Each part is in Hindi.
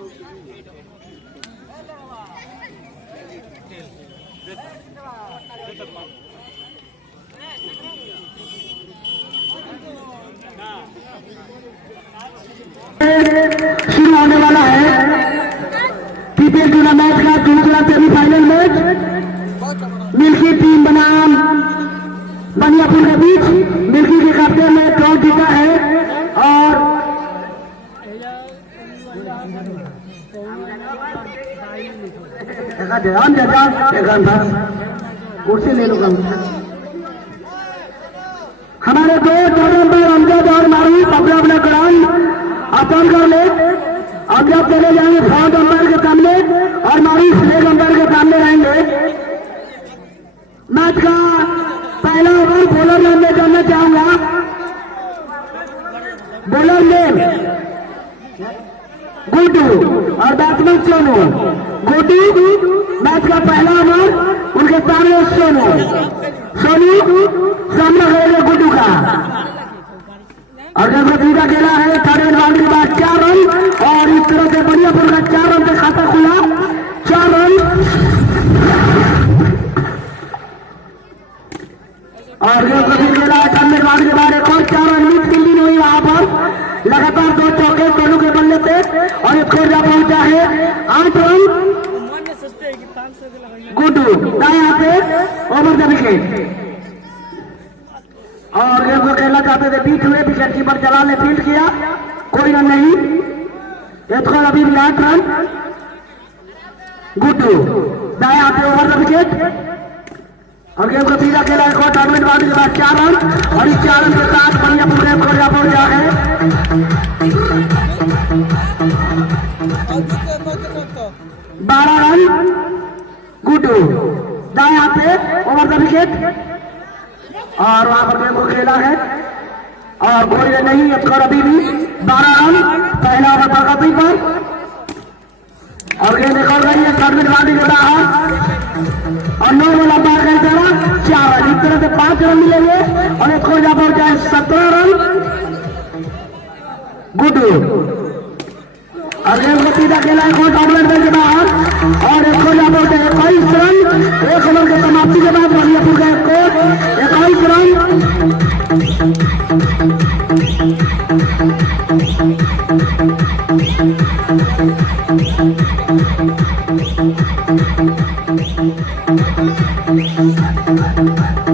शुरू होने वाला है पीपीएल टूर्नामेंट का दूसरा सेमीफाइनल मैच मिल्की टीम बनाम बनियापुर के बीच। मिल्की के कब्जे में टॉस जीता है और कुर्सी ले लो। हमारे दो नंबर अमजद और मारूफ अपना अपना ग्राउंड अपन कर ले। अमजद चले जाएंगे फ्रंट अंपायर के सामने और मारूफ लेग अंपायर के सामने रहेंगे। मैच का पहला ओवर बॉलर लाइन में करना चाहूंगा। बॉलर नेम गुड्डू और बैट्समैन सोनू। गुड्डू मैच का पहला ओवर उनके सामने सोनू सामना करेंगे गुड्डू का। और जब सीधा खेला है साढ़े राउंड के बाद 4 रन और इस तरह से बनियापुर का 4 रन से खाता खुला 4 रन। और जब खेला है सामने राउंड के बाद एक और 4 रन मिस फील्डिंग हुई वहां पर। लगातार 2 चौके सोनू के बल्ले पे और एक खोजा पहुंचा है 8 रन। गुड्डू यहाँ पे ओवर द विकेट और गेम को खेलना चाहते थे। बीच हुए विकेट कीपर जलाल ने फील्ड किया, कोई रन नहीं। स्कोर अभी 8 रन। गुड्डू यहाँ पे ओवर द विकेट और गेम को सीधा खेला एक और टूर्नामेंट बाउंड्री के बाद 4 रन और इस 4 रन के साथ बनियापुर गेम खोजा पहुंचा है 12 रन। गुड्डू यहाँ पे ओवर द विकेट और वहां पर गेम को खेला है और कोई नहीं। स्कोर अभी भी 12 रन। पहला ओवर पर कपी पर और गेम एक और गई है टूर्नामेंट बाउंड्री के बाहर और 9 बॉल अंपायर का चला 4 रन। इस तरह से 5 रन मिलेंगे और एक खोजा पहुंचा है 17 रन। गुड्डू और गेम को सीधा खेला है टूर्नामेंट के बाहर और एक खोजा पहुंचा 21 रन। 1 ओवर की समाप्ति के बाद बनियापुर का स्कोर 21 रन।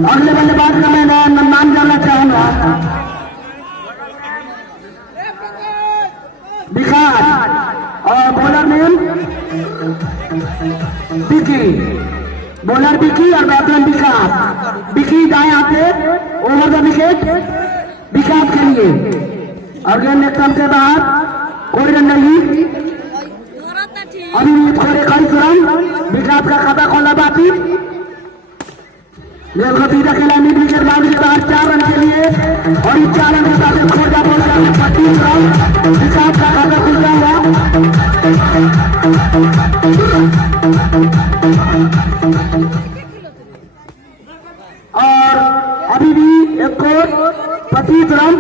अगले बल्लेबाज का मैं नाम जानना चाहूंगा। विकास और bowler name Vicky. Bowler Vicky और बैट्समैन विकास। विकी यहाँ पे ओवर द विकेट विकास के लिए और गेम में कम से बाहर कोई रन नहीं। अभी 21 रन। विकास का खाता खोला बाकी। गेम को सीधा खेला मिड विकेट बाउंड्री के बाहर 4 रन के लिए और इस 4 रन के साथ खोजा पहुंचा 25 रन। विकास का खाता खुल जाएगा और अभी भी एक और 25 रन।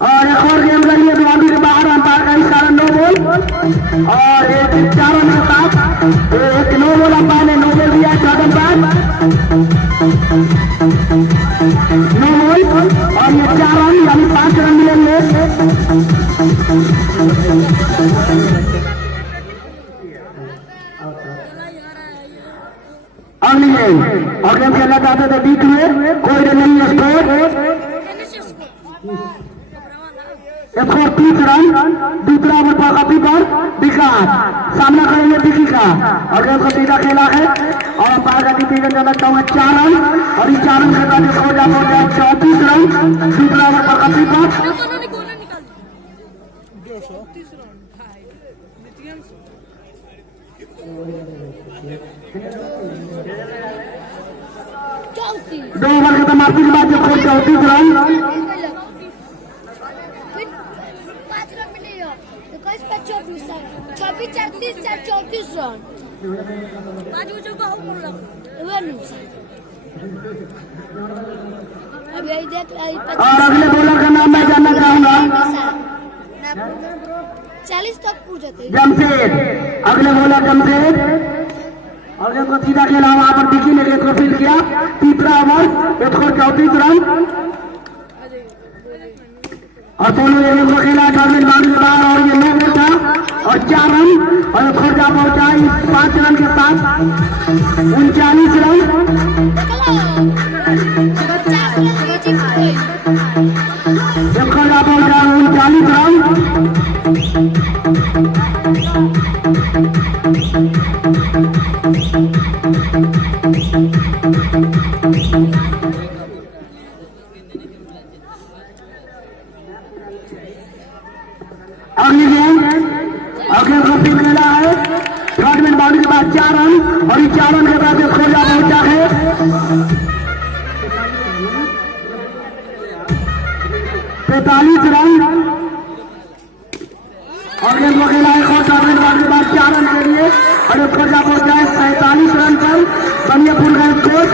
और एक और गेम के लिए बाउंड्री के बाहर अंपायर का इशारा 9 बॉल और एक 4 रन के साथ एक 9 बॉल अंपायर ने 9 बॉल दिया। शॉट अंपायर 9 बॉल और ये 4 रन यानी 5 रन मिलेंगे। अगली गेम और गेम खेलना चाहते थे बीच में कोई रन नहीं। Score 30 run. दूसरा ओवर पर कपी पर विकास सामना करेंगे विकी का और गेम को सीधा खेला है और अंपायर का डिसीजन देना चाहूंगा 4 रन और इस 4 रन के बाद खोजा पहुंचा 34 रन। दूसरा ओवर पर कपी पर दो ओवर के समाप्ति के बाद 34 रन। 34 रन। बाजू जो का हो बोल रहा है। यही देख और अगले बॉलर का नाम मैं जानना चाहूंगा। 40 तक पूछ जाते हैं। जमशेद, अगले बॉलर जमशेद। और गेंद को सीधा खेला, वहां पर डिकी ने गेंद को फील्ड किया। तीसरा ओवर, 134 रन। और सोनू ने गेंद को खेला, टूर्नामेंट बाउंड्री के बाहर, और ये 9 बॉल था और 4 रन। और खोजा पहुंचा इस 5 रन के साथ 39 रन। खोजा पहुंचा 39 रन। अगली गेंद अगले को फील्ड खेला है। थर्ड मैन बाउंड्री के बाद 4 रन, और इस 4 रन के बाद खोजा पहुंचा है 45 रन। और गेंद को खेला है थर्ड मैन बाउंड्री के बाद 4 रन के लिए, और खोजा पहुंचा है 47 रन पर बनियापुर का स्कोर।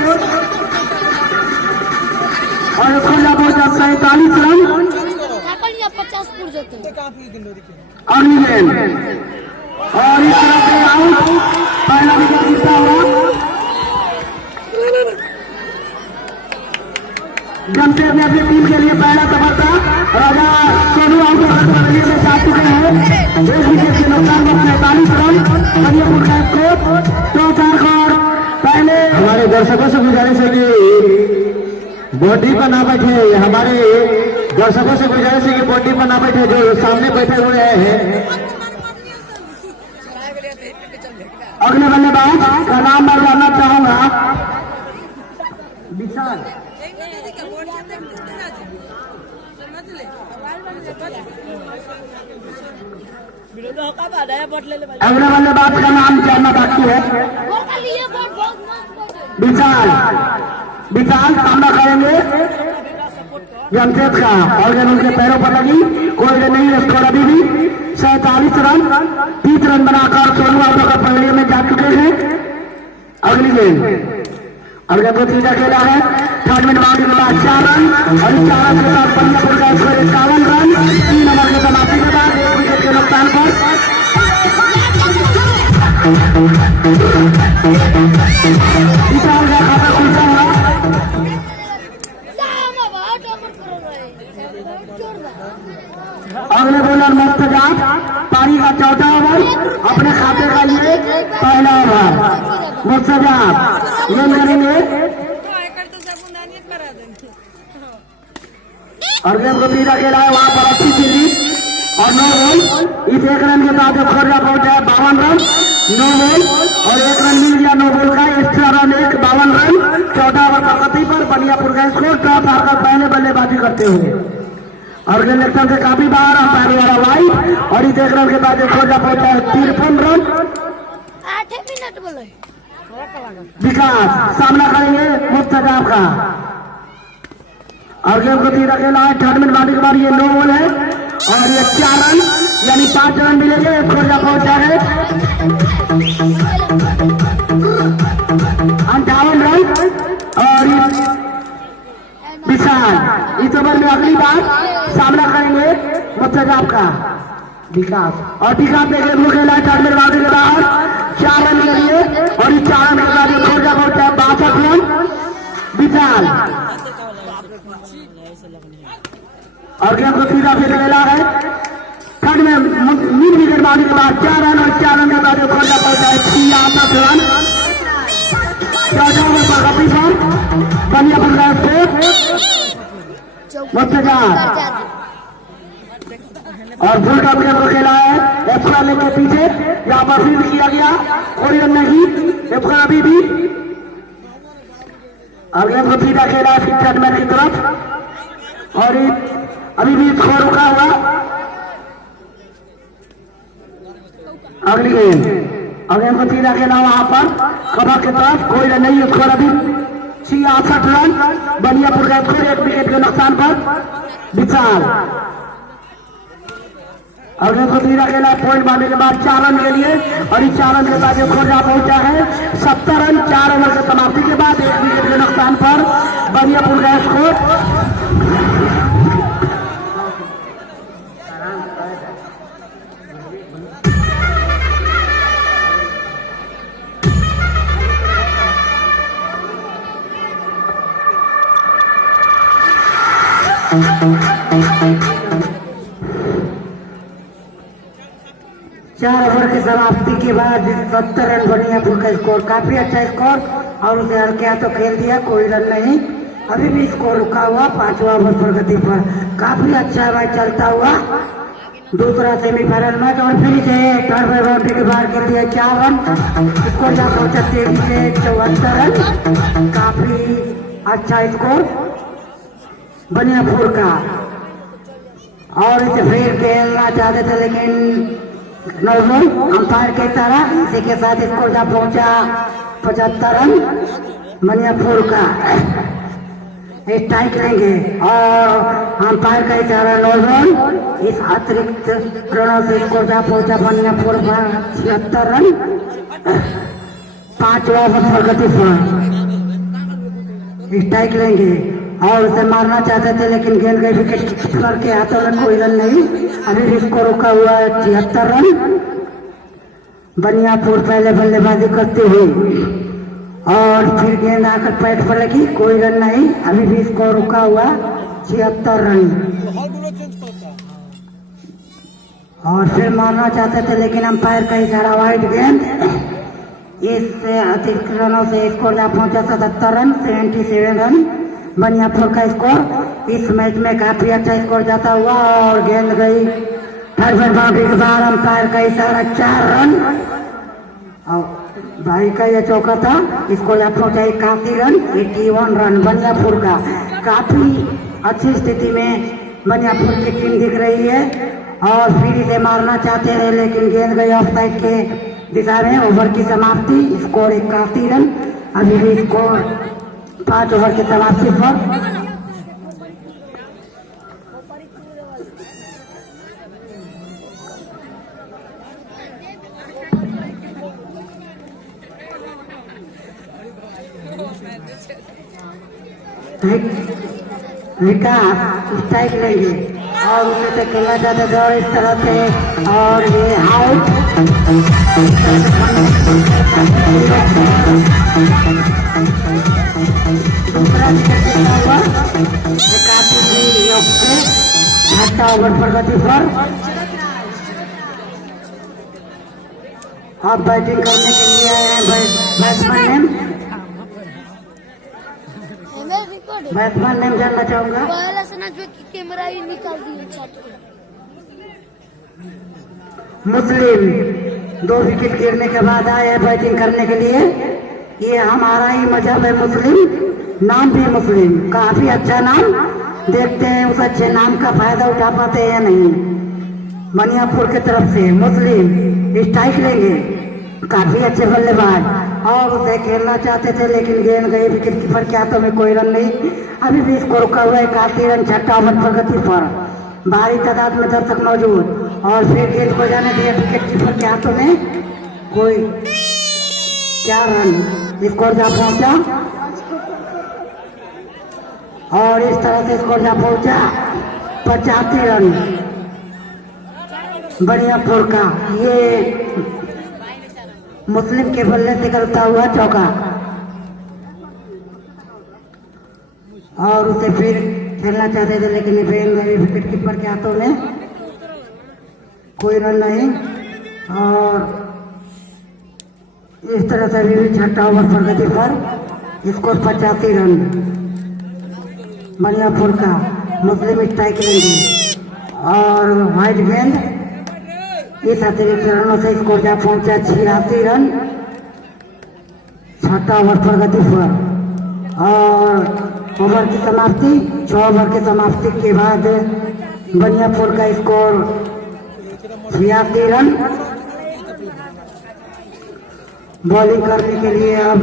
और खोजा पहुंचा 47 रन। 50 पूछ जाते हैं। अगली गेंद, और इस तरह से आउट। पहला विकेट गिरता हुआ जमशेद ने अपनी टीम के लिए पहला सफलता। राजा सोनू आउट में जा चुके हैं। एक विकेट के नुकसान पर 45 रन बनियापुर का स्कोर। चौथा स्कोर पहले। हमारे दर्शकों से गुजारिश है कि बॉडी पर ना बैठे। हमारे दर्शकों से गुजारिश है कि बॉडी पर ना बैठे, जो सामने बैठे हुए हैं। अगले बल्लेबाज का नाम मैं जानना चाहूंगा। विशाल। अगले बल्लेबाज का नाम जानना बाकी है। विशाल। विशाल सामना करेंगे जमशेद का, और गेंद उनके पैरों पर लगी, कोई रन नहीं। स्कोर अभी भी 47 रन। 30 रन बनाकर सोनू आउट का पहले में जा चुके हैं। अगली गेंद, और गेंद को सीधा खेला है। थर्ड मैन बाउंड्री के बाद 4 रन, और इस 4 रन के साथ बनियापुर का स्कोर 51 रन। 3 ओवर के समाप्ति के बाद 1 विकेट के नुकसान पर विशाल का खाता खुलता हुआ। अगले बॉलर मुस्तजाब, पारी का चौथा ओवर, अपने खाते का ये पहला ओवर। मुस्तजाब गेंद करेंगे, और गेंद को सीधा खेला है, वहां पर अच्छी सीधी और 9 बॉल। इस 1 रन के बाद खोजा पहुंचा है 52 रन। 9 बॉल और 1 रन मिल गया 9 बॉल का। Extra run 1, 52 run. चौथा ओवर प्रगति पर बनियापुर का स्कोर। टॉप हारकर पहले बल्लेबाजी करते हुए, और गेंद लेफ्टर से काफी बाहर, अंपायर वाला वाइड, और इस 1 रन के बाद खोजा पहुंचा है 53 रन। 8 मिनट बोले। विकास सामना करेंगे मुस्तजाब का, और गेंद को सीधा खेला है। थर्ड मैन बाउंड्री के बाद ये 9 बॉल है, और ये 4 रन यानी 5 रन मिलेंगे। खोजा पहुंचा है 58 रन। और विशाल इस ओवर में अगली बार सामना करेंगे मुस्तजाब का विकास, और विकास ने गेंद को खेला है थर्ड मैन बाउंड्री के बाहर 4 रन के लिए, और इस 4 रन के बाद खोजा पहुंचा है 62 रन। विशाल, और गेंद को सीधा फिर खेला है थर्ड में मिड विकेट बाउंड्री के बाद 4 रन, और 4 रन के बाद खोजा पहुंचा है 66 रन। चौथा ओवर प्रगति पर बनियापुर का स्कोर मुस्तजाब, और फुल टॉप गेंद को खेला है एक्स्ट्रा लेग के पीछे, यहाँ पर फील्ड किया गया, कोई रन नहीं। एक्स्ट्रा अभी भी, और गेंद को सीधा खेला है थर्ड मैन की तरफ, और अभी भी स्कोर रुका हुआ। अगली गेंद, और गेंद को सीधा खेला वहां पर कवर की तरफ, कोई रन नहीं। स्कोर अभी 66 रन। बनियापुर का स्कोर 1 विकेट के नुकसान पर। विशाल, और गेंद को सीधा खेला पॉइंट मारने के बाद 4 रन के लिए, और इस 4 रन के बाद खोजा पहुंचा है 70 रन। 4 ओवर की समाप्ति के बाद 1 विकेट के नुकसान पर बनियापुर का स्कोर चार ओवर की समाप्ति के बाद 70 रन बनियापुर का स्कोर, काफी अच्छा स्कोर। और उसे हल्के हाथों खेल दिया, कोई रन नहीं। अभी भी स्कोर रुका हुआ 5वां ओवर प्रगति पर। काफी अच्छा मैच चलता हुआ दूसरा सेमीफाइनल मैच। और फिर से थर्ड बाउंड्री के बाहर कर दिया 4 रन। स्कोर जा पहुंचा 23 से 74 रन। काफी अच्छा स्कोर बनियापुर का। और इसे फिर खेलना चाहते थे लेकिन नौजवान अंपायर के इशारा, इसी के साथ स्कोर जा पहुंचा 75 रन बनियापुर का। स्ट्राइक लेंगे और अंपायर का इशारा नौजवान, इस अतिरिक्त रनों से स्कोर जा पहुंचा बनियापुर का 76 रन। 5वां ओवर प्रगति पर स्ट्राइक लेंगे और उसे मारना चाहते थे लेकिन गेंद गई विकेट कीपर के हाथों में, कोई रन नहीं। अभी भी स्कोर रुका हुआ है 76 रन। बनियापुर पहले बल्लेबाजी करते हुए और फिर गेंद आकर पैट पर लगी, कोई रन नहीं। अभी भी स्कोर रुका हुआ 76 रन। और फिर मारना चाहते थे लेकिन अंपायर का इशारा, वाइड गेंद। इससे अतिरिक्त रनों से स्कोर जा पहुंचा 77 रन, 77 रन बनियापुर का स्कोर। इस मैच में काफी अच्छा स्कोर जाता हुआ और गेंद गई थर्ड बाउंड्री के बाहर। अंपायर का इशारा 4 रन। और भाई का यह चौका था, स्कोर जा पहुंचा 81 रन, 81 रन बनियापुर का। काफी अच्छी स्थिति में बनियापुर की टीम दिख रही है। और फिर इसे मारना चाहते रहे लेकिन गेंद गई ऑफ साइड के दिशा में। ओवर की समाप्ति, स्कोर 81 रन। अभी भी स्कोर 5 ओवर की समाप्ति पर। विकास स्ट्राइक लेंगे और उसे से खेलना चाहते थे और इस तरह से, और ये आउट। दूसरा विकेट गिरा हुआ 6 ओवर प्रगति पर। अब बैटिंग करने के लिए आए हैं बैट्समैन नेम। बैट्समैन नेम जानना चाहूंगा। कैमरा ही निकाल दिए छत के। मुस्लिम 2 विकेट गिरने के बाद आए हैं बैटिंग करने के लिए। ये हमारा ही मजहब है मुस्लिम, नाम भी मुस्लिम, काफी अच्छा नाम। देखते हैं उस अच्छे नाम का फायदा उठा पाते हैं या नहीं। बनियापुर की तरफ से मुस्लिम स्ट्राइक लेंगे, काफी अच्छे बल्लेबाज। और उसे खेलना चाहते थे लेकिन गेंद गई विकेट कीपर के हाथों में, कोई रन नहीं। अभी भी स्कोर रुका हुआ है 81 रन 6 ओवर प्रगति पर। भारी तादाद में दर्शक मौजूद और फिर गेंद को जाने दिया विकेट कीपर के हाथों में, कोई 4 रन स्कोर जा पहुंचा। और इस तरह से स्कोर जा पहुंचा 85 रन बनियापुर का। ये मुस्लिम के बल्ले निकलता हुआ चौका। और उसे फिर खेलना चाहते थे लेकिन विकेट कीपर के हाथों में, कोई रन नहीं। और इस तरह से भी 6 ओवर प्रगति पर स्कोर 85 रन बनियापुर का। मुस्लिम स्ट्राइक लेंगे और व्हाइट गेंद। इस अतिरिक्त रनों से स्कोर जा पहुंचा 86 रन 6 ओवर प्रगति पर। और ओवर की समाप्ति, 6 ओवर की समाप्ति के बाद बनियापुर का स्कोर 86 रन। बॉलिंग करने के लिए अब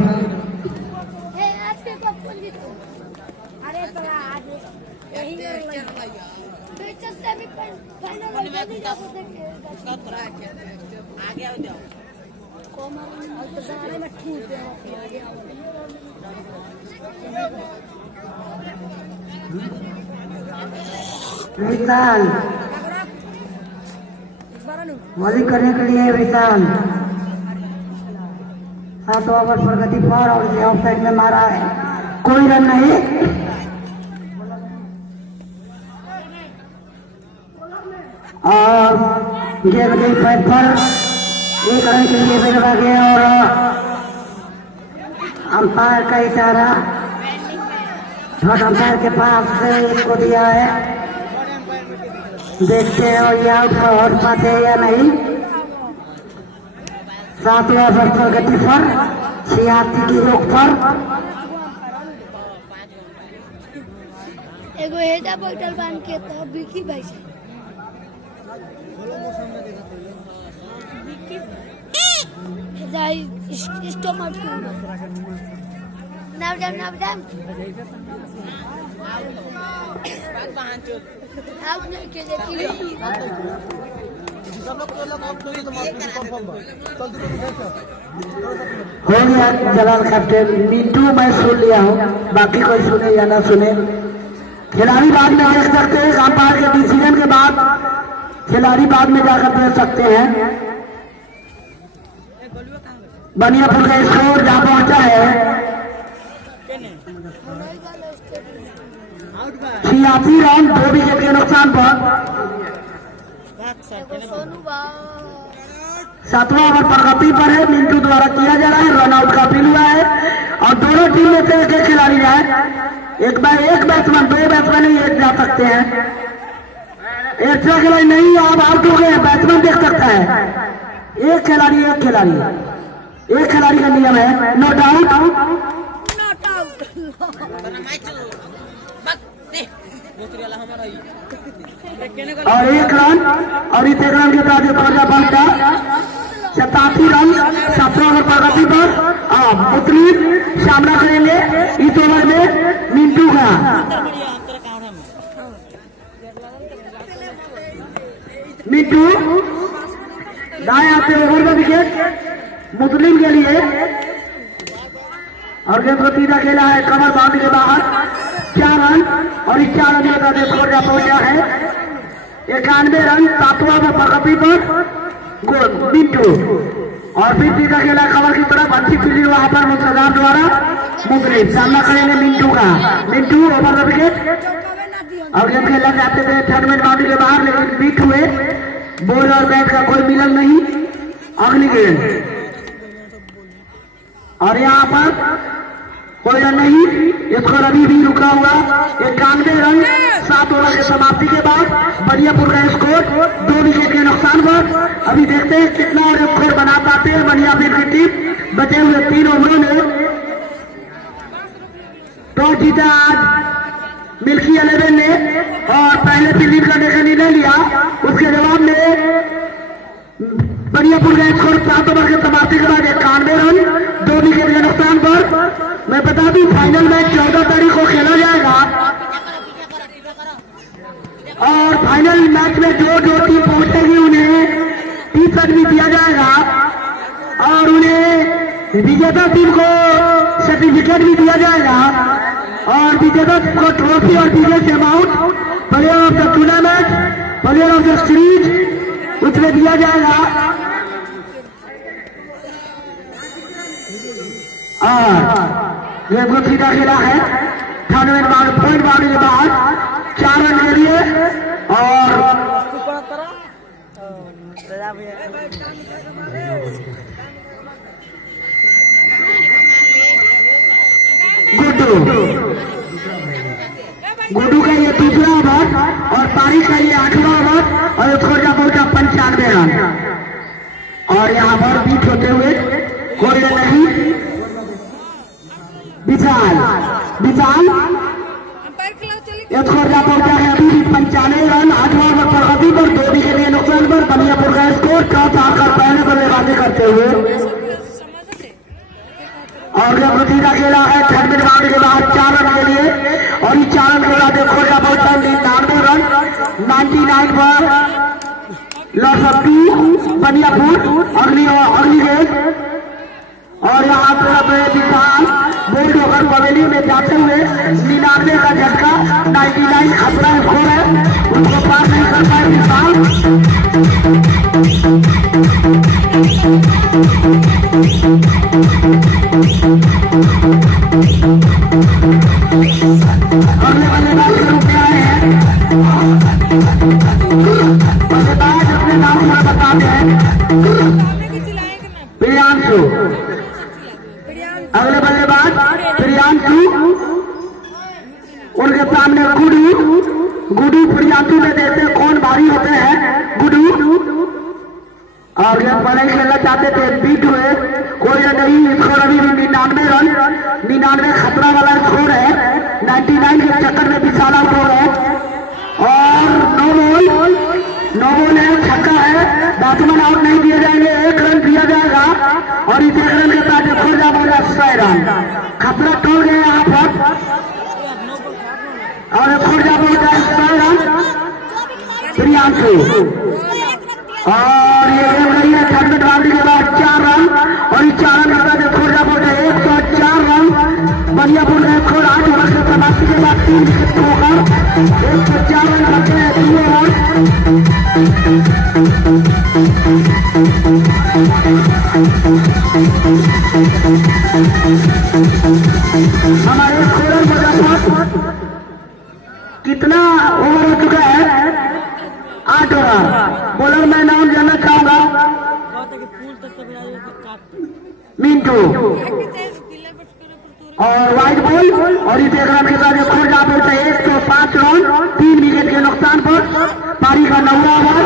विशाल बॉलिंग करने के लिए विशाल 7 ओवर प्रगति पर और ये ऑफ साइड में मारा है, कोई रन नहीं। और गेंद गई पैड पर, 1 रन के लिए भेजा गया और अंपायर का इशारा थर्ड अंपायर के पास से इसको दिया है। देखते हैं ये आउट हो पाते हैं या नहीं। 7 ओवर प्रगति पर 86 की रोक पर एगो हेजा बैठल बांध के तो बिकी भाई से स्टोमक नाम आप नहीं के देखिए हो गया जलाल कैप्टन मिंटू, मैं सुन लिया हूँ, बाकी कोई सुने या ना सुने। खिलाड़ी बाद में देख सकते हैं, अंपायर के डिसीजन के बाद खिलाड़ी बाद में जाकर देख सकते हैं। बनियापुर का स्कोर जहाँ पहुंचा है 86 रन, 2 विकेट के नुकसान पर। 7वां ओवर प्रगति पर है, मिंटू द्वारा किया जा रहा है, रन आउट का अपील हुआ है और दोनों टीम में से एक खिलाड़ी है। एक बैट्समैन, 2 बैट्समैन ही एक जा सकते हैं, एक्स्ट्रा खिलाड़ी नहीं। आप आउट हो गए, बैट्समैन देख सकता है। एक खिलाड़ी का नियम है, नो डाउट। और 1 रन और इस 1 रन के साथ बन का 87 रन 7वां ओवर प्रगति पर। मुस्लिम सामना करेंगे इस ओवर में मिंटू का। मिंटू दाएं हाथ से ओवर का विकेट मुस्लिम के लिए और गेंद को सीधा खेला है कमर बाउंड्री के बाहर। 4 रन और इस 4 रन के साथ स्कोर का पहुंचा है 91 रन 7वां ओवर प्रगति पर मिंटू। और फिर सीधा खेला कमर की तरफ, अच्छी फील्डिंग वहां पर मुस्तदार द्वारा। मुस्लिम सामना करेंगे मिंटू का। मिंटू ओवर द विकेट और गेंद खेलना चाहते थे थर्ड मैन बाउंड्री के बाहर, लेकिन बीट हुए। बॉल और बैट का कोई मिलन नहीं। अगली गेंद और यहाँ पर कोई रन नहीं, स्कोर अभी भी रुका हुआ 91 रन 7 ओवर के समाप्ति के बाद। बनियापुर का स्कोर 2 विकेट के नुकसान पर। अभी देखते हैं कितना स्कोर बना पाते हैं बनियापुर की टीम। बचे हुए 3 ओवरों में टॉस जीता आज मिल्की 11 ने और पहले फील्डिंग करने का निर्णय लिया। उसके जवाब में बनियापुर का स्कोर 7 ओवर के समाप्ति के बाद 91 रन 2 विकेट के नुकसान पर। मैं बता दूं फाइनल मैच 14 तारीख को खेला जाएगा और फाइनल मैच में जो टीम पहुंचेगी उन्हें टी-शर्ट भी दिया जाएगा और उन्हें विजेता टीम को सर्टिफिकेट भी दिया जाएगा और विजेता को ट्रॉफी और विजेता amount, player of the tournament, player of the series उसमें दिया जाएगा। और ये बहुत सीधा खेला है थर्ड मैन पॉइंट बाउंड्री के बाद 4 रन के लिए। और गुड्डू का ये 2रा ओवर और तारीख का ये 8वां ओवर और स्कोर का पहुंचा 95 रन। और यहाँ पर बीट होते हुए कोई रन नहीं। विशाल स्कोर का पहुंचा है अभी 95 रन 8वां ओवर प्रगति पर 2 विकेट के नुकसान पर। बनियापुर का स्कोर टॉस आकर पहले बल्लेबाजी करते हुए और जब सीधा खेला है थर्ड मैन बाउंड्री के बाद 4 रन के लिए और इस 4 रन के बाद स्कोर का पहुंचा 99 रन 99 पर लॉस ऑफ 2 बनियापुर। अगली गेंद और यहाँ पर विशाल बोल्ड होकर पवेलियन में जाते हुए 99 का झटका 99 अपना स्कोर है। कर पाए विशाल। अगले बल्लेबाज के रूप में आए हैं बल्लेबाज, अपने नाम थोड़ा बताते हैं, प्रियांशु। अगले बल्लेबाज प्रियांशु, उनके सामने गुडू प्रियांशु में देखते हैं कौन भारी होते हैं। गुडू और ये बड़े खेलना चाहते थे, बीट हुए, कोई नहीं। स्कोर अभी भी 99 रन, 99 खतरा वाला स्कोर है। 99 के चक्कर में विशाल आउट हो रहे हैं और नो बॉल है, छक्का है। बैट्समैन आउट नहीं दिए जाएंगे, 1 रन दिया जाएगा और इस 1 रन के साथ खुर्जा बोला 6 रन। खतरा टूट गया यहाँ पर और खुर्जा बोल रहा है 6 रन प्रियांशु। और ये गेम रही है 6 बाउंड्री के बाद 4 रन और इस 4 रन के बाद खुर्जा बोल रहे 104 रन। बढ़िया बोल रहे हैं खोर 8 ओवर के समाप्ति के बाद 3 विकेट खोकर 104 रन करते हैं। 3 ओवर हमारे खोलर मुजफ्फर कितना ओवर हो चुका है? 8 ओवर। बॉलर मैं नाम जानना चाहूंगा, मिंटू। और वाइट बॉल और इस 1 रन के साथ खुर्जा बोलते हैं 105 रन 3 विकेट के नुकसान पर। पारी का 9वां ओवर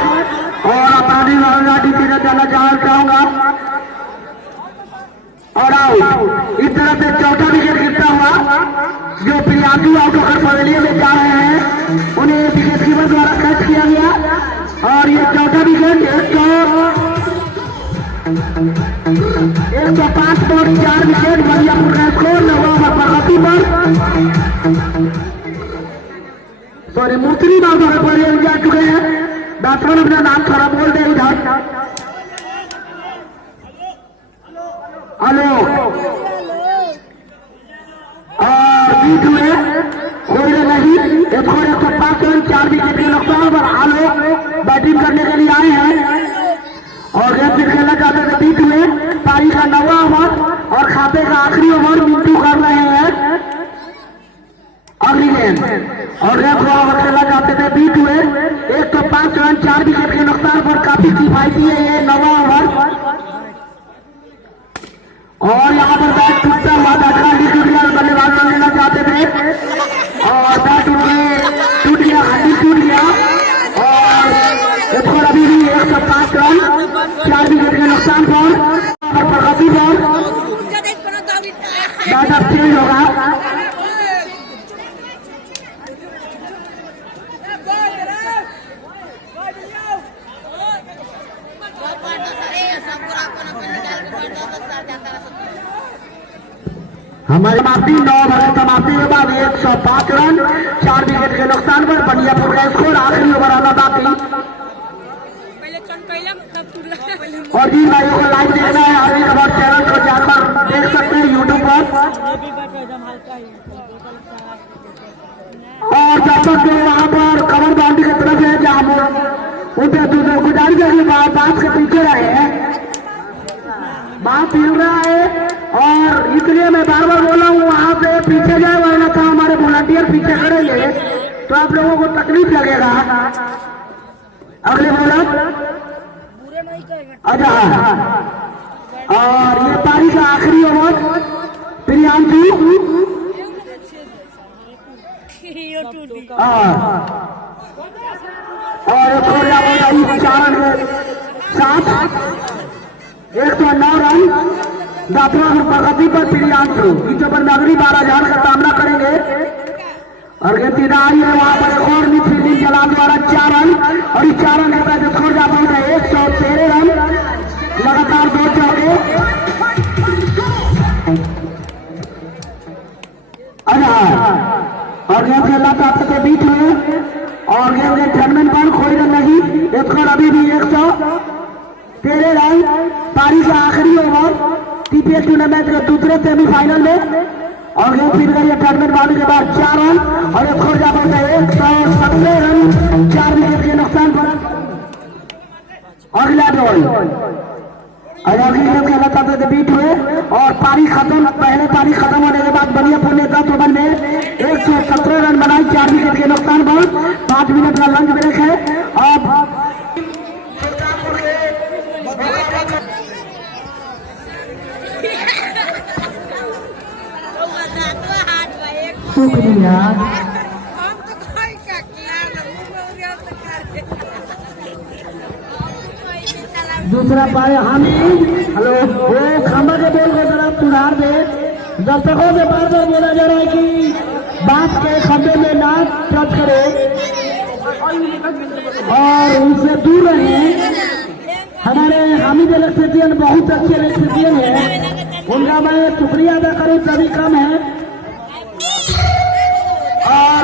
और अपराधी डिसीजन जाना चाहूंगा और आउट। इस तरह से चौथा विकेट गिरता हुआ जो प्रियांशु आउट होकर पवेलियन में जा रहे हैं, उन्हें विकेट कीपर द्वारा कैच किया गया और ये चौथा विकेट 105 पर 4 विकेट। बलियापुर का स्कोर 9वां ओवर प्रगति पर। सॉरी, मूर्ति बाबू पवेलियन जा चुके हैं। बैट्समैन अपना नाम थोड़ा बोल दे इधर। हेलो और बीट हुए, कोई नहीं। 105 रन 4 विकेट के नुकसान पर आलोक बैटिंग करने के लिए आए हैं और गेम फिर खेलना चाहते थे। बीट हुए, पारी का 9वां ओवर और खाते का आखिरी ओवर मिंटू कर रहे हैं अगली गेंद और गेम ओवर खेलना चाहते थे। बीट हुए, 105 रन 4 विकेट के नुकसान पर काफी किफायती है ये 9वां ओवर। और यहाँ पर बैट टूटता हुआ बल्लेबाज लेना चाहते थे और बैट टूट गया, हड्डी टूट गया और स्कोर अभी भी 105 रन 4 विकेट के नुकसान पर प्रगति पर। बैट अब चेंज होगा। हमारी समाप्ति 9 ओवर की समाप्ति के बाद 105 रन 4 विकेट के नुकसान पर बलियापुर का स्कोर। आखिरी ओवर आना बाकी और जी भाइयों को लाइव देखना है आगे खबर चैनल को जाकर देख सकते हैं यूट्यूब पर। और जब तक जो वहाँ पर कवर बाउंड्री की तरफ है जहाँ उनसे गुजारिश है कि बात के पीछे रहे हैं, बात मिल रहा है और इसलिए मैं बार बार बोला हूँ वहाँ पे पीछे जाए, वरना था हमारे वॉलंटियर पीछे करेंगे तो आप लोगों को तकलीफ लगेगा। अगले बॉलर अच्छा और ये पारी का आखिरी ओवर प्रियांशु और 4 रन के साथ 109 रन बैट्समैन प्रगति पर प्रियांशु इस पर नगरी 12,000 का सामना करेंगे और ये तिदारी है वहां पर एक और मिडफील्डिंग जलाल द्वारा 4 रन और इस 4 रन के बाद स्कोर जा पहुंचा 113 रन लगातार 2 चौके। और गेम खेलना चाहते थे बीच में और गेम के टूर्नामेंट पर कोई रन नहीं, स्कोर अभी भी 113 रन। पारी का आखिरी ओवर टीपीएल टूर्नामेंट के दूसरे सेमीफाइनल में और गेम फिर गई टूर्नामेंट पाने के बाद 4 रन और स्कोर जा पहुंचा 117 रन 4 विकेट के नुकसान अगला बॉल और अगली गेंद खेला चाहते थे बीट हुए और पारी खत्म। पहले पारी खत्म होने के बाद बनियापुर ने 10 ओवर में 117 रन बनाई, 4 विकेट के नुकसान पर। 5 मिनट का लंच ब्रेक है। अब शुक्रिया। दूसरा पाए हामिद, हेलो, वो खंबा के बोल को जरा सुधार दे। दर्शकों से बार बार बोला जा रहा है कि बात के खंबे में ना टच करे और उनसे दूर रहे। हमारे हामिद इलेक्ट्रिशियन बहुत अच्छे इलेक्ट्रिशियन है, उनका मैं शुक्रिया अदा करूँ तभी कम है। और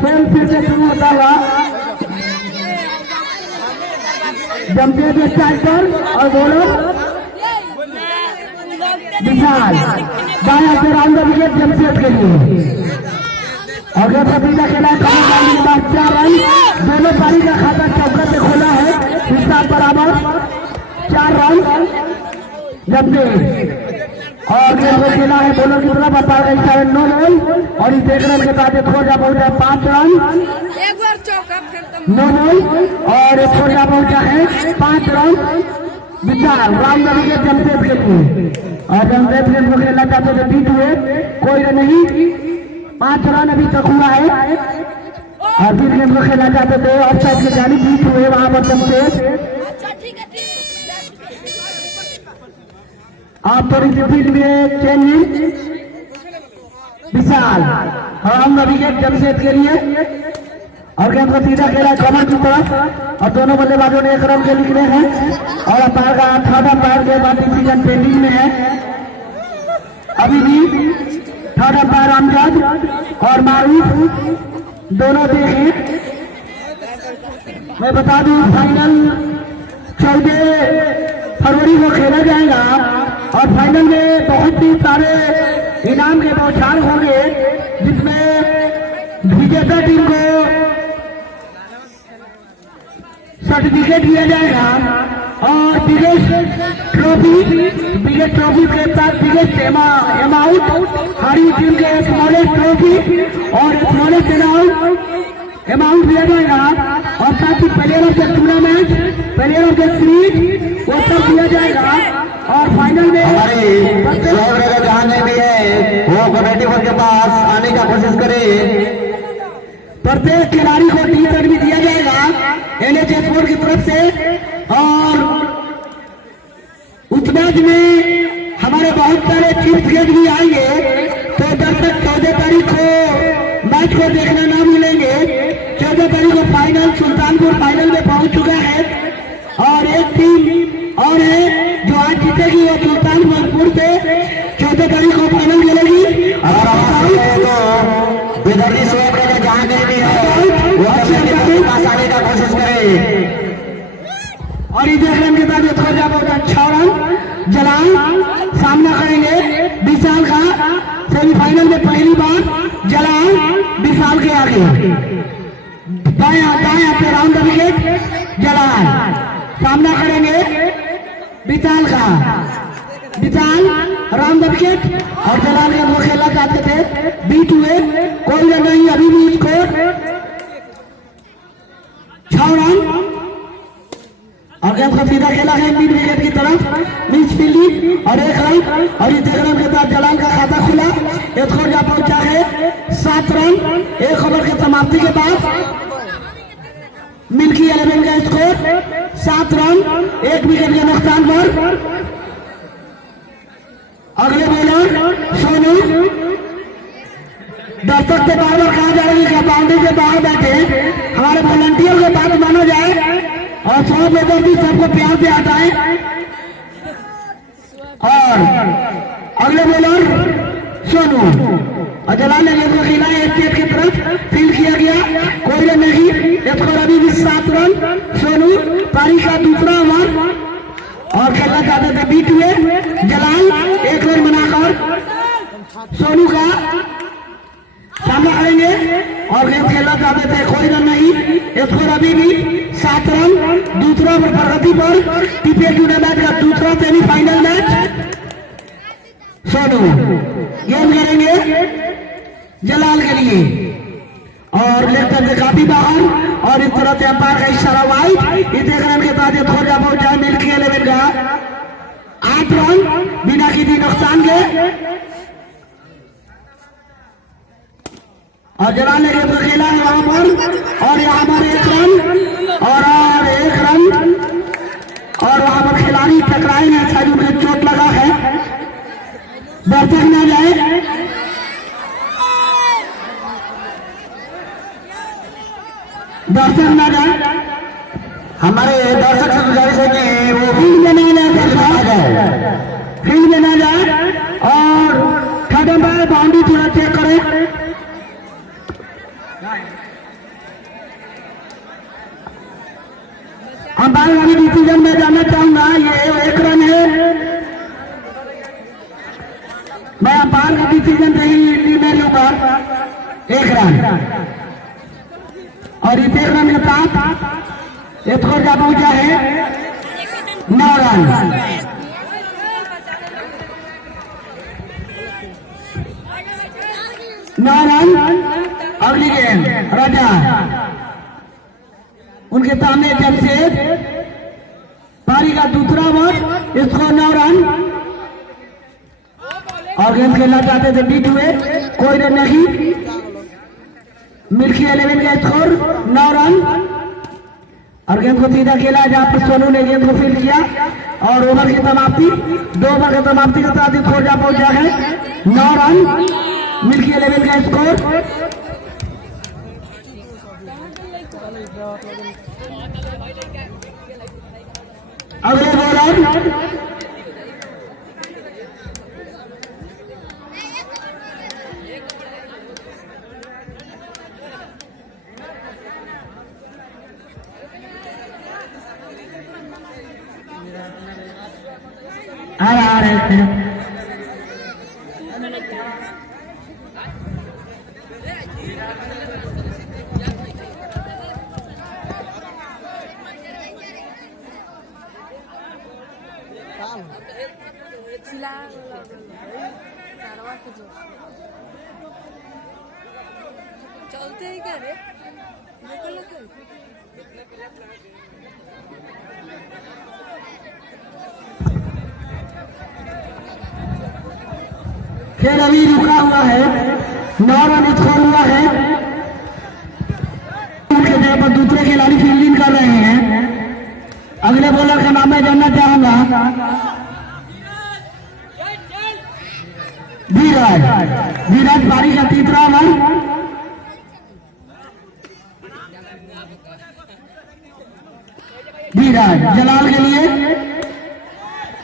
खेल फिर से शुरू होता हुआ जमशेद स्टाइल पर और बोलो विशाल बाया से राउंड विकेट जमशेद के लिए। और जब सभी का खेला है 4 रन, दोनों पारी का खाता चौका से खोला है। हिसाब बराबर 4 रन जमशेद और गेंद को खेला है बोलर की तरफ। अपार का इशारा 9 रन और इस 1 रन के बाद एक खोजा पहुंचा 5 रन, 9 रन और एक खोजा पहुंचा है 5 रन। विशाल राउंड विकेट जमशेद के लिए। और जमशेद गेंद को खेलना चाहते थे, बीट हुए, कोई रन नहीं, 5 रन अभी तक हुआ है। और फिर गेंद को खेलना चाहते थे ऑफ साइड की जानी, बीट हुए वहां पर जमशेद। आप थोड़ी सी फील्ड में चेंजिंग विशाल राउंड विकेट जमशेद के लिए। और गेंद को सीधा खेला कमर की तरफ और दोनों बल्लेबाजों ने 1 रन के निकले हैं। और अंपायर का 3rd अंपायर के बाद डिसीजन पेंडिंग में है। अभी भी 3rd अंपायर अमजद और मारूफ दोनों देखें। मैं बता दूं फाइनल 14 फरवरी को खेला जाएगा और फाइनल में बहुत ही सारे इनाम के बौछार होंगे, जिसमें विजेता टीम को सर्टिफिकेट दिया जाएगा और बिगेस्ट ट्रॉफी के साथ बिगेस्ट अमाउंट हारी टीम के स्मॉलेस्ट ट्रॉफी और स्मॉलेस्ट अमाउंट दिया जाएगा। और साथ ही player of the tournament, player of the series वो सब दिया जाएगा। और फाइनल में जहां भी है वो कमेटी के पास आने का कोशिश करे। प्रत्येक खिलाड़ी को टी-शर्ट भी दिया जाएगा एनएच स्पोर्ट की तरफ से। और उस मैच में हमारे बहुत सारे चीफ गेस्ट भी आएंगे, तो दर्शक 14 तारीख को मैच को देखने ना मिलेंगे। 14 तारीख को फाइनल सुल्तानपुर फाइनल में पहुंच चुका है और एक टीम और है जो आज जीतेगी, वो सुल्तानपुर से 14 तारीख को फाइनल खेलेगी। विदर्भी सोच के जहां भी है वो आने का कोशिश करे। और इस रन के बाद खोजा बहुत 6 रन जलाल सामना करेंगे विशाल का। सेमीफाइनल में पहली बार जलाल विशाल के आगे। दाया पे राउंड विकेट जलाल सामना करेंगे विशाल का। विशाल राउंड विकेट और जलाल के वो खेला चाहते थे, बीट हुए, कोई रन नहीं। अभी भी स्कोर 6 रन और गेंद को सीधा खेला है मिड विकेट की तरफ, मिस फील्डिंग और 1 रन। और इस 1 रन के बाद जलाल का खाता खुला। एक स्कोर जा पहुंचा है 7 रन 1 ओवर के समाप्ति के बाद। मिल्की 11 का स्कोर 7 रन 1 विकेट के नुकसान पर। अगले बॉलर सोनू। दर्शक से बार बार कहा जा रहा है कि बाउंड्री से बाहर बैठे, हमारे वॉलंटियर को बात माना जाए और 100 लोगों की सबको प्यार से हटाए। और अगले बॉलर सोनू और जलाल ने गेंद को खेला है स्टेट की तरफ, फील्ड किया गया, कोई रन नहीं। स्कोर अभी भी 7 रन। सोनू पारी का दूसरा ओवर और खेलना चाहते थे बीट हुए जलाल, 1 रन बनाकर सोनू का सामना करेंगे और गेंद खेलना चाहते थे, कोई रन नहीं। स्कोर अभी भी 7 रन। दूसरा ओवर प्रगति पर टीपीएल टूर्नामेंट का दूसरा सेमीफाइनल मैच। सोनू गेंद करेंगे जलाल के लिए और लेफ्ट से काफी बाहर और इस तरह से अंपायर का इशारा वाइड। इस रन के बाद खोजा पहुंचा मिल्की 11 का 8 रन बिना किसी नुकसान के। और जलाल ने गेंद को खेला है वहां पर और यहाँ पर 1 रन और 1 रन और वहां पर खिलाड़ी टकराए हैं, शायद उन्हें चोट लगा है। दर्शक ना जाए, दर्शक ना जाए, हमारे दर्शक से गुजारिश है कि वो फील्ड में ना जाए, फील्ड में ना जाए और थर्ड अंपायर बाउंड्री थोड़ा चेक करें। अंपायर वाली डिसीजन में जानना चाहूंगा, ये 1 रन है, मैं अंपायर का डिसीजन से ही में लूंगा 1 रन और इस 1 रन के साथ स्कोर क्या पहुंचा है 9 रन। अगली गेंद राजा उनके सामने जमशेद, पारी का दूसरा ओवर, स्कोर 9 रन और गेंद खेलना चाहते थे बीट हुए, कोई रन नहीं। मिल्की 11 का स्कोर 9 रन और गेंद को सीधा खेला जहां पर सोनू ने गेंद को फील्ड किया और ओवर की समाप्ति 2 ओवर की समाप्ति के साथ स्कोर जा पहुंचा है 9 रन। मिल्की 11 का स्कोर। अगले बॉलर आ रहे थे। चलते ही क्या रे खेल अभी रुका हुआ है, 9 रन स्कोर हुआ है। उनके जगह पर दूसरे खिलाड़ी फील्डिंग कर रहे हैं। अगले बॉलर का नाम मैं जानना चाहूंगा, धीरज पारी का तीसरा ओवर। धीरज जलाल के लिए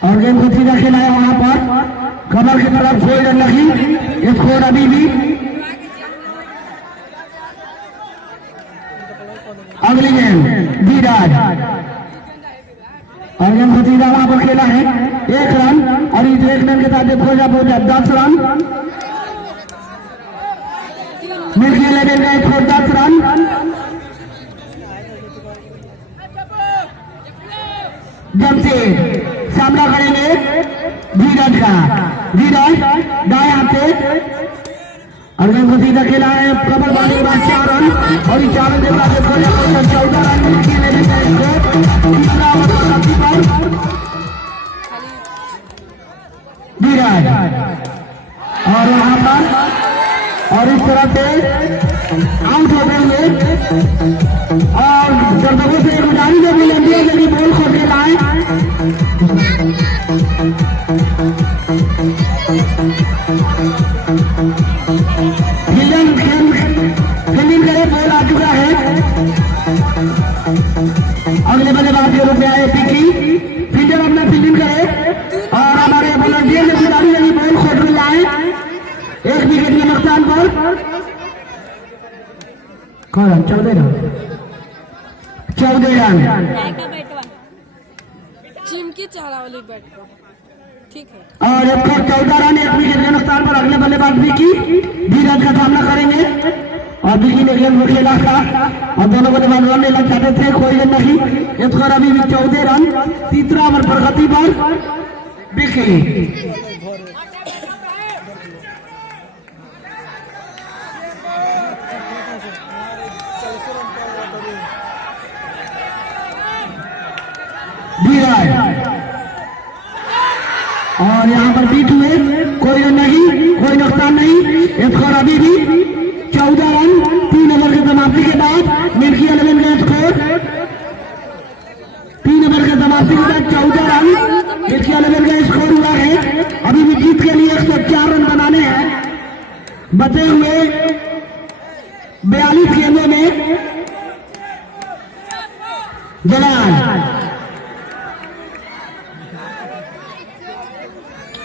और गेंद को सीधा खेला है वहां पर कमर की तरफ, कोई रन नहीं। स्कोर अभी भी। अगली गेंद धीरज और गेंद को सीधा वहां पर खेला है 1 रन और इस 1 रन के साथ खोजा पहुंचा 10 रन। मिल्की 11 का स्कोर 10 रन। जमशेद सामना करेंगे धीरज का, धीरज दाएं हाथ से और गेंद को सीधा खेला है कमर बांधने के बाद 4 रन और इस 4 रन के बाद 14 रन मिल्की 11 का स्कोर। तीसरा ओवर समाप्ति पर धीरज और वहां पर और इस तरह से आउट हो गए और दर्शकों से गुजारिश है विनती है कि बॉल को खेलाएं। फील्डिंग करे, बॉल आ चुका है। अगले बल्लेबाज के रूप में आए पिकी, फील्डर अपना फील्डिंग करे और हमारे बॉलर डी ने गुजारिश है कि बॉल कौन 14 रन 14 रन का बैटवा चिमकी चढ़ा वाली बैटवा ठीक है। और एक और 14 रन 1 विकेट के नुकसान पर अगले बल्लेबाज विकी धीरज का सामना करेंगे और विकी ने गेंद को खेला था और दोनों बल्लेबाज रन लेना चाहते थे, कोई रन नहीं। एक और अभी भी 14 रन, तीसरा ओवर प्रगति पर विकी और यहाँ पर बीट हुए, कोई रन नहीं, कोई नुकसान नहीं। एक और अभी भी 14 रन 3 ओवर के समाप्ति के बाद मिल्की 11 का स्कोर 3 ओवर के समाप्ति के बाद 14 रन मिल्की 11 का स्कोर हुआ है। अभी भी जीत के लिए 104 रन बनाने हैं बचे हुए 42 गेंदों में। जलाल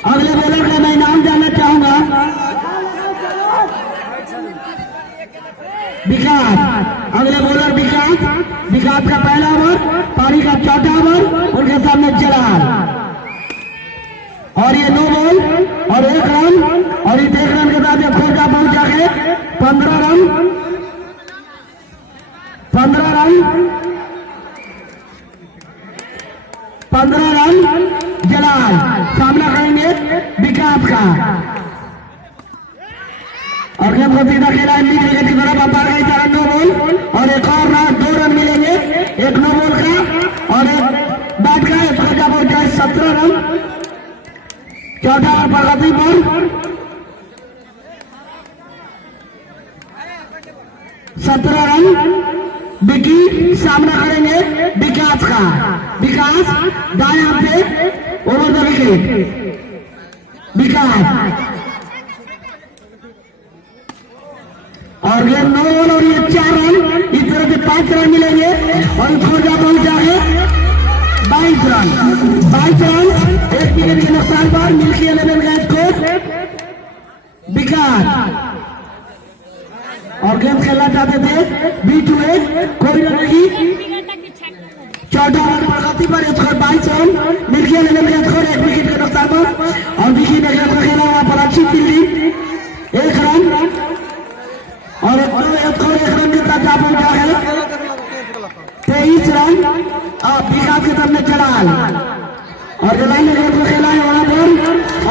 अगले बॉलर का मैं नाम जानना चाहूंगा, विकास। अगले बॉलर विकास का पहला ओवर, पारी का चौथा ओवर, उनके सामने जलाल और ये 9 बॉल और 1 रन और इस 1 रन के बाद ये खोजा पहुंचा के 15 रन 15 रन जलाल सामना करेंगे विकास का और गेंद को सीधा खेला विकेट की तरफ। अंपायर का इशारा 9 बॉल और एक और रन 2 रन मिलेंगे, एक 9 बॉल का और एक बैट का। खोजा पहुंचा 17 रन, चौथा ओवर प्रगति पर 17 रन। विकी सामना करेंगे विकास का, विकास दाएं हाथ से ओवर द विकेट विकास और ये 9 बॉल और ये 4 रन, इस तरह से 5 रन मिलेंगे और खोजा पहुंचा है 22 रन 1 विकेट के नुकसान पर मिल्की 11 का स्कोर विकास और गेंद खेलना चाहते थे, बीट हुए, कोई रन नहीं। चौथा ओवर प्रगति पर स्कोर 22 रन मिल्की 11 का स्कोर 1 विकेट के नुकसान पर और विकी ने गेंद को खेला वहां पर अच्छी फील्डिंग 1 रन और एक रन के साथ पहुंचा है 23 रन। अब विकास के सामने जलाल और जलाल ने गेंद को खेला है वहां पर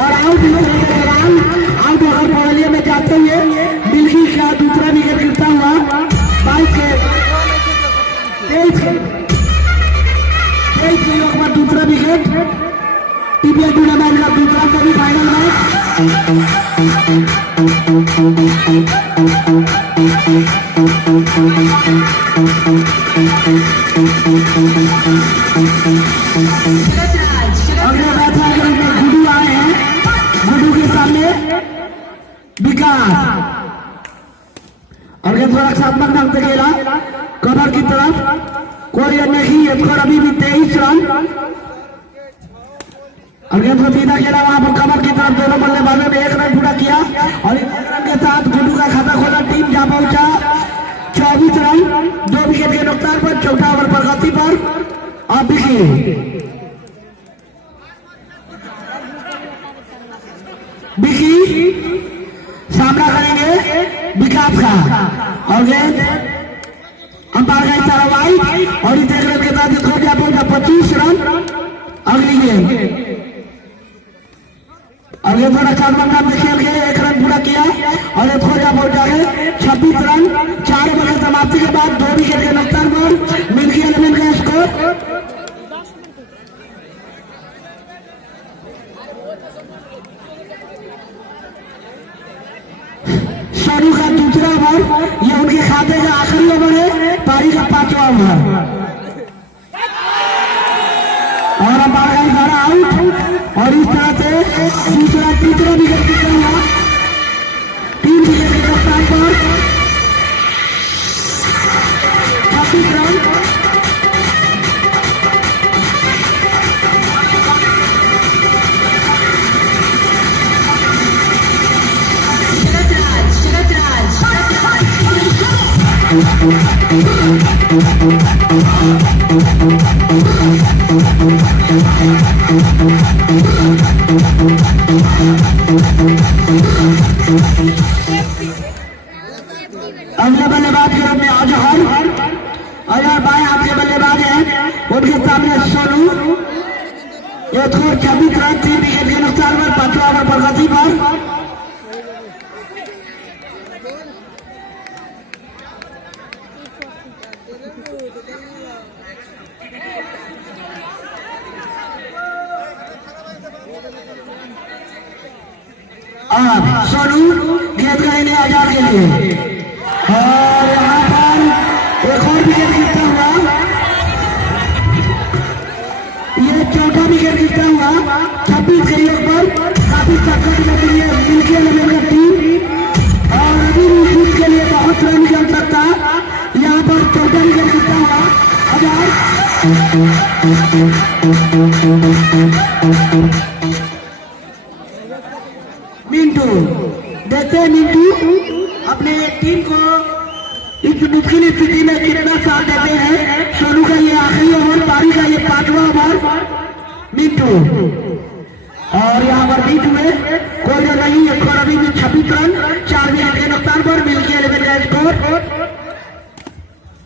और आउट ओवर पड़लिया में जाते हुए मिल्की का दूसरा विकेट गिरता हुआ 22 के 23 के योग पर दूसरा विकेट। टीपीएल टूर्नामेंट का दूसरा सेमीफाइनल अगले बैट्समैन गुड्डू आए हैं, गुड्डू के सामने विकास और गेंद को रक्षात्मक ढंग से खेला कवर की तरफ, कोई रन नहीं। स्कोर अभी भी 23 रन और गेंद को सीधा खेला वहां पर कवर की तरफ। दोनों बल्लेबाजों ने 1 रन पूरा किया और इस 1 रन के साथ गुड्डू का खाता खोला, टीम जा पहुंचा 24 रन 2 विकेट के नुकसान पर। चौथा ओवर प्रगति पर अब विकी सामना करेंगे विकास का और गेंद अंपायर का इशारा वाइड और इस 1 रन के बाद खोजा पहुंचा 25 रन। अगली गेंद और ये थोड़ा 4 रन खेल के 1 रन पूरा किया और ये खोजा पहुंचा है 26 रन। 4 ओवर की समाप्ति के बाद 2 विकेट के नुकसान पर मिल्की 11 का स्कोर सोनू का दूसरा ओवर, ये उनके खाते का आखिरी ओवर है, पारी का 5वां ओवर और अंपायर का इशारा आउट और इस तरह से तीसरा विकेट गिरता हुआ 3 विकेट के नुकसान पर 26 रन। अगले बल्लेबाज के रूप में अजहर बाएं हाथ के बल्लेबाज हैं, उनके सामने सोनू। ये थोड़ 26 रन 3 विकेट के नुकसान पर 5वां ओवर प्रगति पर। सोनू गेंद करेंगे आजाद के लिए और यहाँ पर एक और विकेट गिरता हुआ, ये चौथा विकेट गिरता हुआ 26 के योग पर। काफी ताकत लग रही है मिल्की लेवल का टीम और अभी भी टीम के लिए बहुत रन चल सकता। यहाँ पर चौथा विकेट गिरता हुआ आजाद। मिंटू देखते हैं मिंटू अपने टीम को इस मुश्किल स्थिति में कितना साथ देते हैं। सोनू का ये आखिरी ओवर, पारी का ये 5वां ओवर। मिंटू और यहाँ पर बीच हुए कोई रन नहीं, एक और अभी भी 26 रन 4 विकेट के नुकसान पर मिल्की 11 का स्कोर।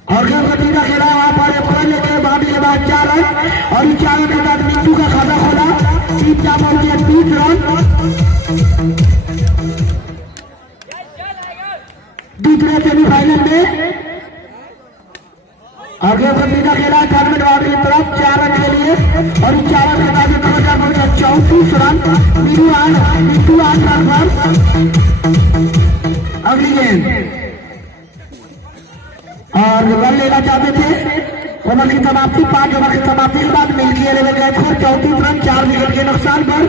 और गेंद का खेला वहां पर पकड़ लेते बाबी के बाद 4 रन और इन 4 रन के बाद मिंटू का खाता खोला 3 बॉल के 30 रन। दूसरे सेमीफाइनल में आगे का खेला 98 वार्ड की तरफ 4 रन के लिए और इन 4 रन के बाद 34 रन मिंटू 8 रन पर। अगली गेंद और रन लेना चाहते थे। ओवर की समाप्ति 5 ओवर की समाप्ति के बाद मिल्की 11 का स्कोर 34 रन 4 विकेट के नुकसान पर।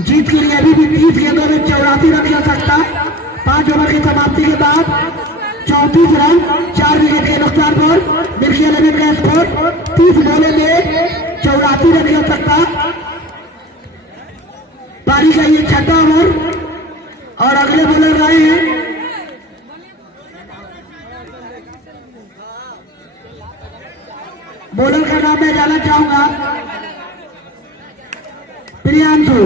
जीत के लिए अभी भी 30 गेंदों में 84 रन कर सकता। 5 ओवर की समाप्ति के बाद 34 रन 4 विकेट के नुकसान पर मिल्की 11 का स्कोर 30 बॉलों में 84 रन कर सकता। पारी का ये 6वां ओवर और अगले बॉलर रहे हैं बॉलर का नाम मैं जाना चाहूंगा प्रियांशु।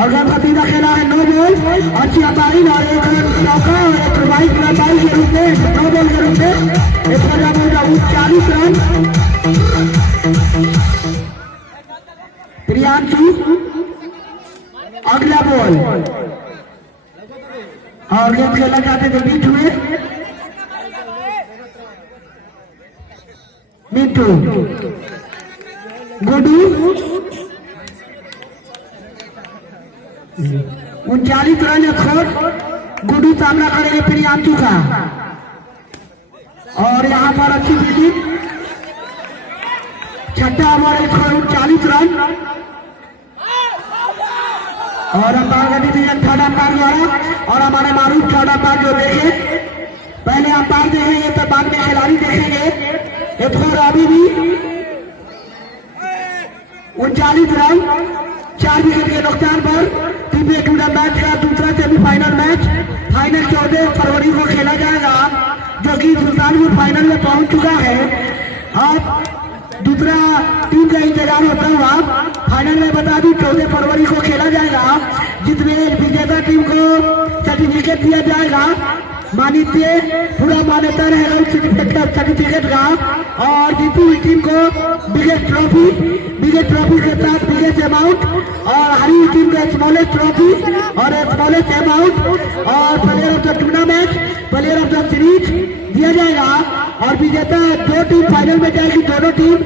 और गणपति का खेला है 9 बॉल, अच्छी अंपायरिंग और एक चौका और एक वाइट अंपायरी के रूप में 9 बॉल के रूप में एक 40 रन। प्रियांशु अगला बॉल और गेंद खेलना चाहते थे बीच हुए मिंटू गुडू 39 रन खोट गुडू सामना करेंगे प्रियांशु का और यहाँ पर अच्छी फील्डिंग 6वां ओवर 39 रन और अंपायर का डिसीजन 3rd अंपायर द्वारा और हमारे मारूफ 3rd अंपायर जो देखे पहले अंपायर देखेंगे तो बाद में खिलाड़ी देखेंगे। स्कोर अभी भी 39 रन 4 विकेट के नुकसान पर टीम टूर्ना मैच का दूसरा सेमीफाइनल मैच फाइनल 14 फरवरी को खेला जाएगा जो कि सुल्तानपुर फाइनल में पहुंच चुका है। अब दूसरा टीम का इंतजार होता हुआ फाइनल में बता दूं 14 फरवरी को खेला जाएगा जिसमें विजेता टीम को सर्टिफिकेट दिया जाएगा। मान्यता पूरा मान्यता रहेगा सर्टिफिकेट का और जीती हुई टीम को बिगेस्ट ट्रॉफी के साथ बिगेस्ट अमाउंट और हारी हुई टीम को स्मॉलेस्ट ट्रॉफी और स्मॉलेस्ट अमाउंट और player of the tournament player of the series दिया जाएगा। और विजेता 2 टीम फाइनल में जाएगी, दोनों टीम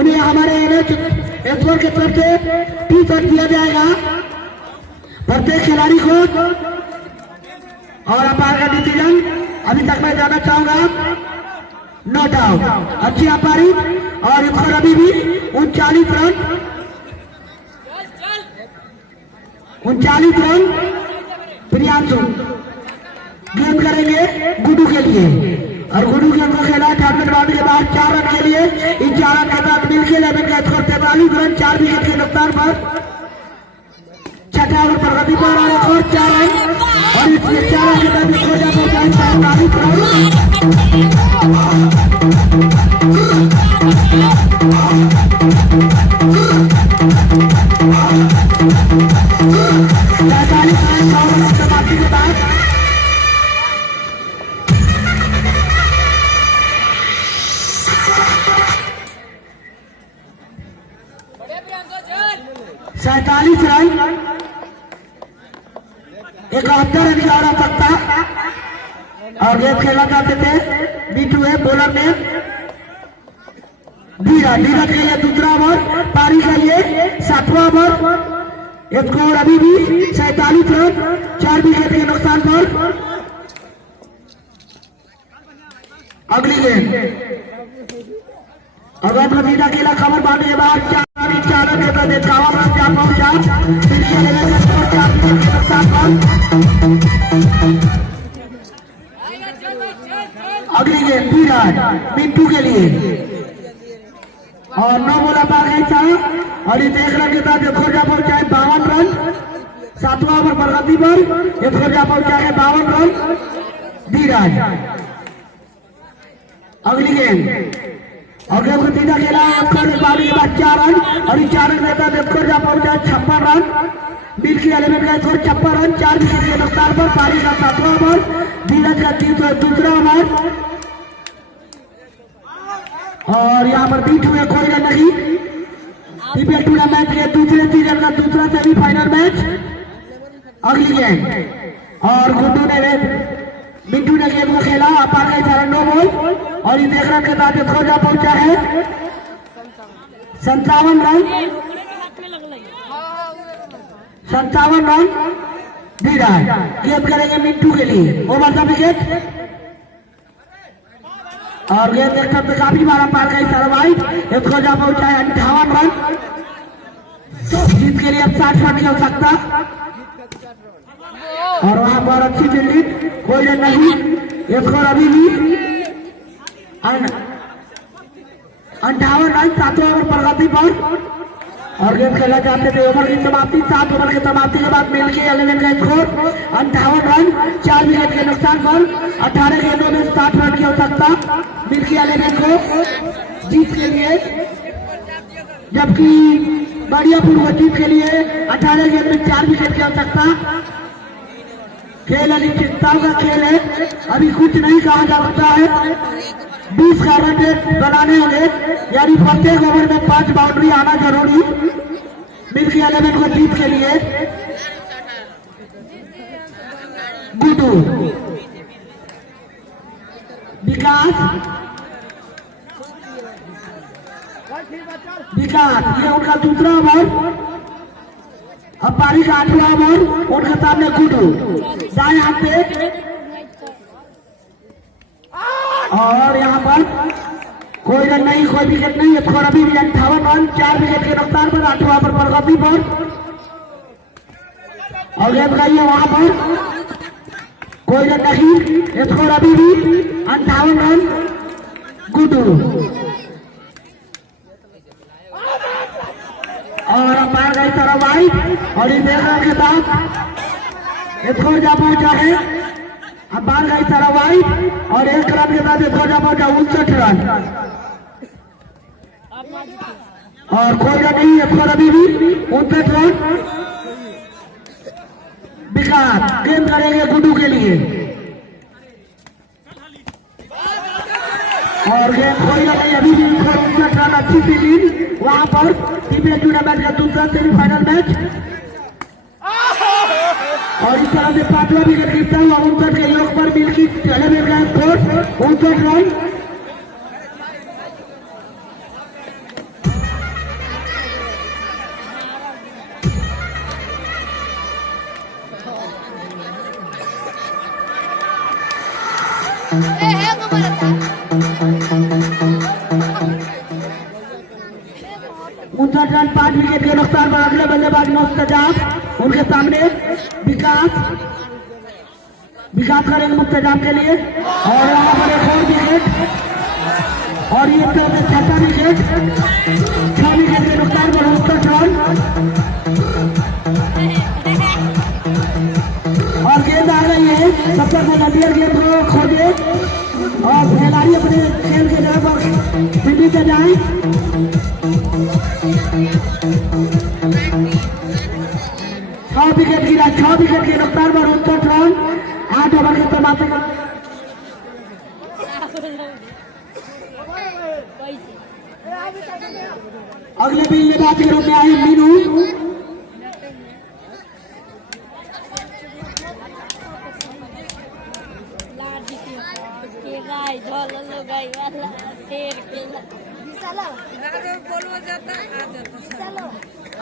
उन्हें हमारे एसवर के तरफ से टी-शर्ट दिया जाएगा प्रत्येक खिलाड़ी को। और अंपायर का डिसीजन अभी तक मैं जाना चाहूंगा नॉट आउट। अच्छी अंपायरिंग और स्कोर अभी भी 39 रन प्रियांशु गेंद करेंगे गुडू के लिए। और गुडू के अंदर खेला 18 बाउंड्री के बाद 4 रन के लिए। इन 4 रन के साथ मिलकर 11 का स्कोर 43 रन 4 विकेट के नुकसान पर। छठा ओवर प्रगति पर और एक और 4 रन और इसमें 4 रन के साथ स्कोर जा पहुंचा 47 रन समाप्ति के बाद सैतालीस रन 71 रन की आवश्यकता। और गेंद खेला करते थे बीटू है बॉलर ने धीरज के लिए दूसरा ओवर पारी का ये 7वां ओवर। स्कोर अभी भी 47 रन 4 विकेट के नुकसान पर। अगली गेंद अगर नतीजा खेला खबर पाने के बाद 4 रन देता देखावा जा पहुंचा अगली गेंद धीरज मिंटू के लिए और 9 बोला पार गई था और इस 1 रन के साथ खोजा पहुंचा है 52 रन। 7वां ओवर प्रगति पर खोजा पहुंचा है 52 रन धीरज। अगली गेंद और नतीजा खेला पारी के बाद 4 रन और इस 4 रन के साथ खोजा पहुंचा है 56 रन। मिल्की 11 का स्कोर 56 रन 4 विकेट के नुकसान पर। पारी का 7वां ओवर धीरज का दूसरा ओवर और यहाँ पर बीट हुए कोई रन नहीं। IPL टूर्नामेंट के दूसरे सीजन का दूसरा सेमीफाइनल मैच। अगली गेंद और गुड्डू ने मिंटू ने गेंद को खेला पार गई 9 बॉल और इस 1 रन के साथ खोजा पहुंचा है 57 रन 57 रन धीरज। गेंद करेंगे मिंटू के लिए ओवर द विकेट और गेंद देखकर काफी बार पार गई सरवाइव। खोजा पहुंचा है 58 रन। जीत के लिए अब 60 रन की आवश्यकता और वहां पर अच्छी फील्डिंग कोई रन नहीं। स्कोर अभी भी 58 रन 7वां ओवर प्रगति पर और गेंद खेला चाहते थे। ओवर की समाप्ति 7 ओवर की समाप्ति के बाद मिलके 11 का स्कोर 58 रन 4 विकेट के नुकसान पर। 18 गेंदों में 60 रन की आवश्यकता मिलके 11 को जीत के लिए। जबकि बढ़ियापुर को जीत के लिए 18 गेंद में 4 विकेट की आवश्यकता। खेल अनिश्चितताओं का खेल है, अभी कुछ नहीं कहा जा सकता है। 20 का रन रेट बनाने होंगे यानी प्रत्येक ओवर में 5 बाउंड्री आना जरूरी मिल्की 11 को जीत के लिए। गुड्डू विकास ये उनका दूसरा ओवर। अब पारी का 8वां ओवर उनके सामने गुड्डू दाएं हाथ पे और यहाँ पर कोई रन नहीं कोई विकेट नहीं। स्कोर अभी भी 58 रन 4 विकेट के नुकसान पर। 8वां ओवर प्रगति पर और गेंद गई है वहां पर कोई रन नहीं। स्कोर अभी भी 58 रन गुड्डू और अंपायर गई सरवाई और इस 1 रन के साथ स्कोर जा पहुंचा है। अंपायर गई सरवाई और 1 रन के साथ स्कोर जा पहुंचा 59 रन और कोई रन नहीं। स्कोर अभी भी 59 रन। विकास गेंद करेंगे गुड्डू के लिए और गेंद कोई रन नहीं। अभी भी 59 रन अच्छी फील्डिंग वहां पर। IPL टूर्नामेंट का दूसरा सेमीफाइनल मैच और इस तरह से 5वां विकेट गिरता हुआ 59 के योग पर मिल्की 11 का स्कोर 59 रन। रन 5 विकेट के नुकसान पर। अगले बल्लेबाज मुस्तजाब उनके सामने विकास विकास करेंगे मुक्तजाम के लिए। और यहाँ पर एक और विकेट और ये तरफ से छठा विकेट, 6 विकेट के नुकसान पर 69 रन। और गेंद आ गई है, तब तक वॉलंटियर गेंद को खोजे और खिलाड़ी अपने खेल के जगह पर फील्डिंग पे जाए। 6 विकेट गिरा, 6 विकेट के नुकसान पर 69 रन। 8 ओवर के समाप्ति का अगले बल्लेबाज के रूप में आई मीनू।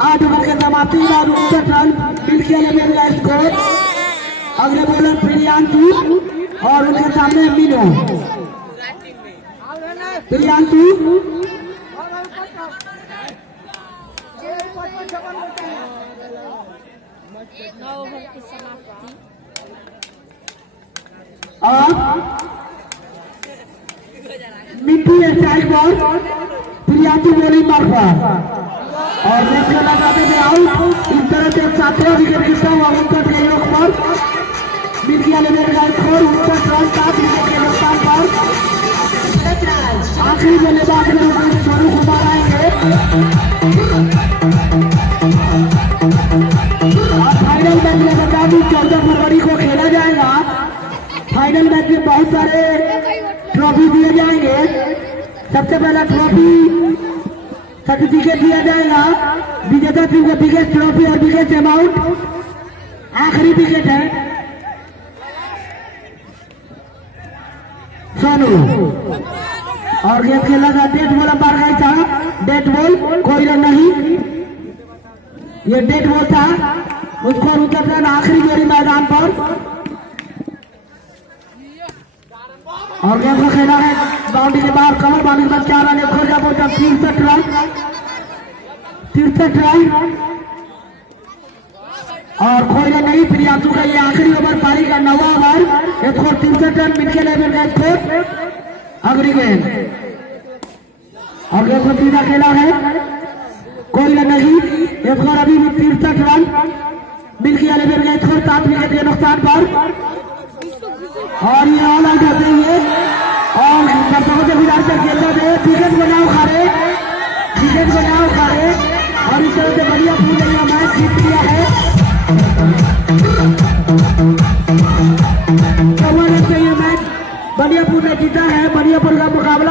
आठ ओवर के समाप्ति के बाद 69 रन मिल गया स्कोर। अगले बॉलर प्रियांशु और उनके सामने मीनू। प्रियांशु 9 ओवर की समाप्ति। और मिट्टी strike ball, Priyanshu bowling mark और देखिए लगाते थे आउट। इस तरह से 7वां विकेट गिरता हुआ 69 के योग पर मिल गया लेवल का स्कोर 69 रन 7 विकेट के नुकसान पर। आखिरी बल्लेबाज में सोनू कुमार आएंगे और फाइनल मैच में बता दूं 14 फरवरी को खेला जाएगा। फाइनल मैच में बहुत सारे ट्रॉफी दिए जाएंगे। सबसे पहला ट्रॉफी सर्टिफिकेट दिया जाएगा विजेता टीम को, बिगेस्ट ट्रॉफी और बिगेस्ट अमाउंट। आखिरी विकेट है सोनू और गेंद खेला था डेट बॉल अंपायर गई था। डेट बॉल कोई रन नहीं, ये डेट बॉल था। उसको उतरना आखिरी जोड़ी मैदान पर और गेंद को खेला है बाउंड्री के बाहर कमर बांधने के बाद 4 रन खोल का बोलता 63 रन 63 रन और कोई रन नहीं। प्रियांशु का ये आखिरी ओवर पारी का 9वां ओवर, स्कोर 63 रन मिलके लेवल का स्कोर। अगली गेंद और गेंद को सीधा खेला है, कोई रन नहीं। स्कोर अभी भी 63 रन मिल गया लेवल का स्कोर 7 विकेट के नुकसान पर। और ये ऑल आउट होते हुए और दर्शकों से गुजारिश है विकेट बनाओ खारे, विकेट बनाओ खारे और इस तरह से बढ़िया पूरा मैच जीत लिया है। 54 रन से ये मैच बढ़ियापुर ने जीता है। बढ़ियापुर का मुकाबला